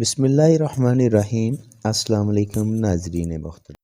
बसमीम् अल्लाम नाजरीन मोहतरम